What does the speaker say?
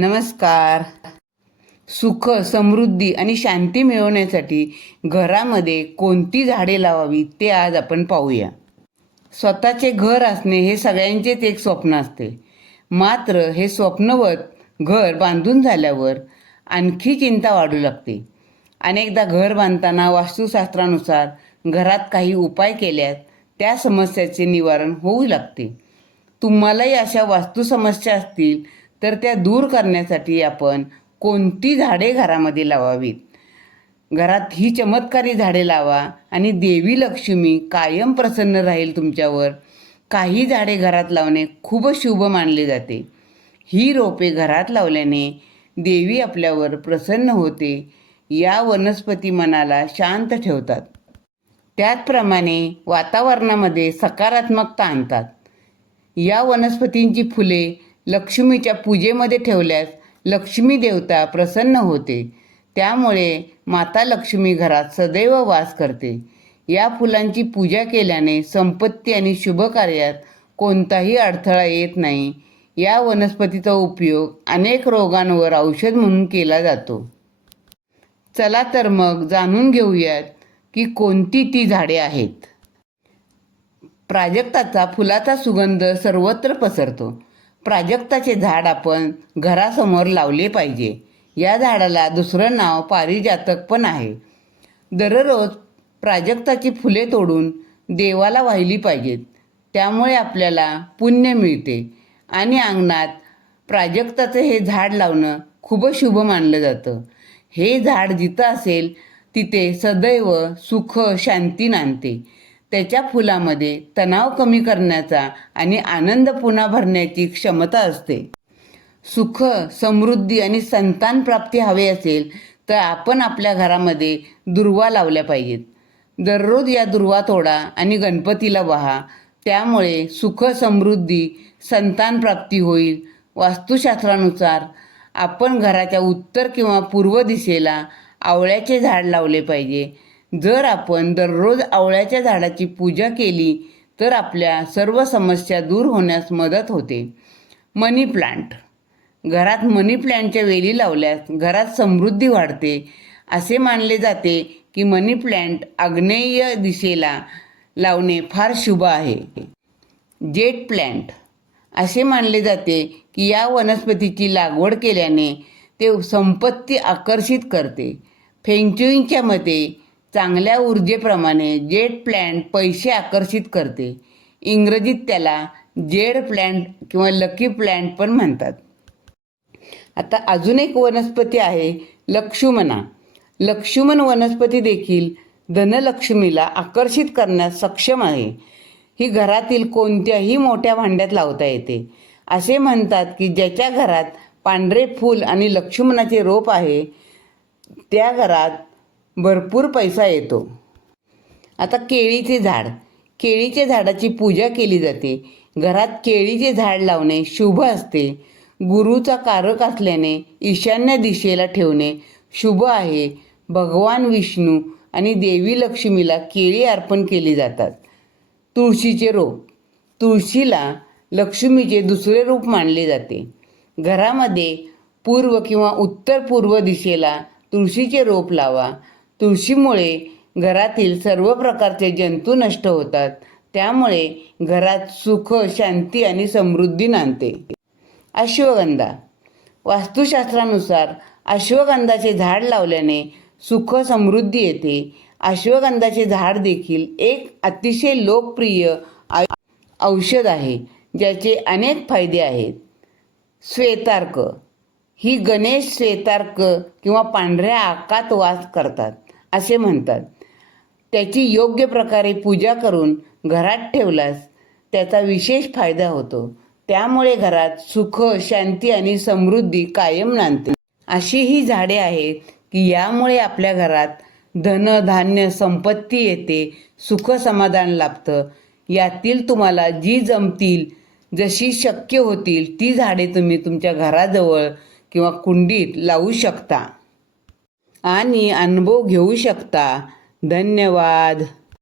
नमस्कार. सुख समृद्धी आणि शांती मिळवण्यासाठी घरामध्ये कोणती झाडे लावावी ते आज आपण पाहूया. स्वतःचे घर असणे हे सगळ्यांचेच एक स्वप्न असते. मात्र हे स्वप्नवत घर बांधून झाल्यावर आणखी चिंता वाढू लागते. अनेकदा घर बांधताना वास्तुशास्त्रानुसार घरात काही उपाय केल्यास त्या समस्याचे निवारण होऊ लागते. तुम्हालाही अशा वास्तू समस्या असतील तर त्या दूर करण्यासाठी आपण कोणती झाडे घरामध्ये लावावीत? घरात ही चमत्कारी झाडे लावा आणि देवी लक्ष्मी कायम प्रसन्न राहील तुमच्यावर. काही झाडे घरात लावणे खूप शुभ मानले जाते. ही रोपे घरात लावल्याने देवी आपल्यावर प्रसन्न होते या वनस्पती मनाला शांत ठेवतात. त्याचप्रमाणे वातावरणामध्ये सकारात्मकता आणतात. या वनस्पतींची फुले लक्ष्मीच्या पूजेमध्ये ठेवल्यास लक्ष्मी देवता प्रसन्न होते. त्यामुळे माता लक्ष्मी घरात सदैव वास करते. या फुलांची पूजा केल्याने संपत्ती आणि शुभ कार्यात कोणताही अडथळा येत नाही. या वनस्पतीचा उपयोग अनेक रोगांवर औषध म्हणून केला जातो. चला तर मग जाणून घेऊयात की कोणती ती झाडे आहेत. प्राजक्ताचा फुलाचा सुगंध सर्वत्र पसरतो. प्राजक्ताचे झाड आपण घरासमोर लावले पाहिजे. या झाडाला दुसरं नाव पारिजातक पण आहे. दररोज प्राजक्ताची फुले तोडून देवाला वाहिली पाहिजेत. त्यामुळे आपल्याला पुण्य मिळते. आणि अंगणात प्राजक्ताचं हे झाड लावणं खूप शुभ मानलं जातं. हे झाड जिथं असेल तिथे सदैव सुख शांती नांदते. त्याच्या फुलामध्ये तणाव कमी करण्याचा आणि आनंद पुन्हा भरण्याची क्षमता असते. सुख समृद्धी आणि संतान प्राप्ती हवे असेल तर आपण आपल्या घरामध्ये दुर्वा लावल्या पाहिजेत. दररोज या दुर्वा तोडा आणि गणपतीला वाहा त्यामुळे सुख समृद्धी संतान प्राप्ती होईल. वास्तुशास्त्रानुसार आपण घराच्या उत्तर किंवा पूर्व दिशेला आवळ्याचे झाड लावले पाहिजे. जर आपण दररोज आवळ्याच्या झाडाची पूजा केली तर आपल्या सर्व समस्या दूर होण्यास मदत होते. Money plant. घरात मनी प्लांटच्या वेली लावल्यास घरात समृद्धी वाढते. असे मानले जाते की मनी प्लांट आग्नेय दिशेला लावणे फार शुभ आहे. Jade plant. असे मानले जाते की या वनस्पतीची लागवड केल्याने ते संपत्ती आकर्षित करते. फेंचुईंच्या मते चांगल्या ऊर्जेप्रमाणे जेट प्लॅन्ट पैसे आकर्षित करते. इंग्रजीत त्याला जेड प्लॅन्ट किंवा लकी प्लॅन्ट पण म्हणतात. आता अजून एक वनस्पती आहे लक्ष्मणा. लक्ष्मण वनस्पती देखील धनलक्ष्मीला आकर्षित करण्यास सक्षम आहे. ही घरातील कोणत्याही मोठ्या भांड्यात लावता येते. असे म्हणतात की ज्याच्या घरात पांढरे फूल आणि लक्ष्मणाचे रोप आहे त्या घरात भरपूर पैसा येतो. आता केळीचे झाड. केळीच्या झाडाची पूजा केली जाते. घरात केळीचे झाड लावणे शुभ असते. गुरुचा कारक असल्याने ईशान्य दिशेला ठेवणे शुभ आहे. भगवान विष्णू आणि देवी लक्ष्मीला केळी अर्पण केली जातात. तुळशीचे रोप. तुळशीला लक्ष्मीचे दुसरे रूप मानले जाते. घरामध्ये पूर्व किंवा उत्तर पूर्व दिशेला तुळशीचे रोप लावा. तुळशीमुळे घरातील सर्व प्रकारचे जंतू नष्ट होतात. त्यामुळे घरात सुख शांती आणि समृद्धी नांदते. अश्वगंधा. वास्तुशास्त्रानुसार अश्वगंधाचे झाड लावल्याने सुख समृद्धी येते. अश्वगंधाचे झाड देखील एक अतिशय लोकप्रिय औषध आहे ज्याचे अनेक फायदे आहेत. श्वेतार्क. ही गणेश श्वेतार्क किंवा पांढऱ्या आकात वास करतात. असे म्हणतात. त्याची योग्य प्रकारे पूजा करून घरात ठेवल्यास त्याचा विशेष फायदा होतो. त्यामुळे घरात सुख शांती आणि समृद्धी कायम नांदते. अशी ही झाडे आहेत की यामुळे आपल्या घरात धन धान्य संपत्ती येते सुख समाधान लाभतं. यातील तुम्हाला जी जमतील जशी शक्य होतील ती झाडे तुम्ही तुमच्या घराजवळ किंवा कुंडीत लावू शकता. आणि अनुभव घेऊ शकता. धन्यवाद.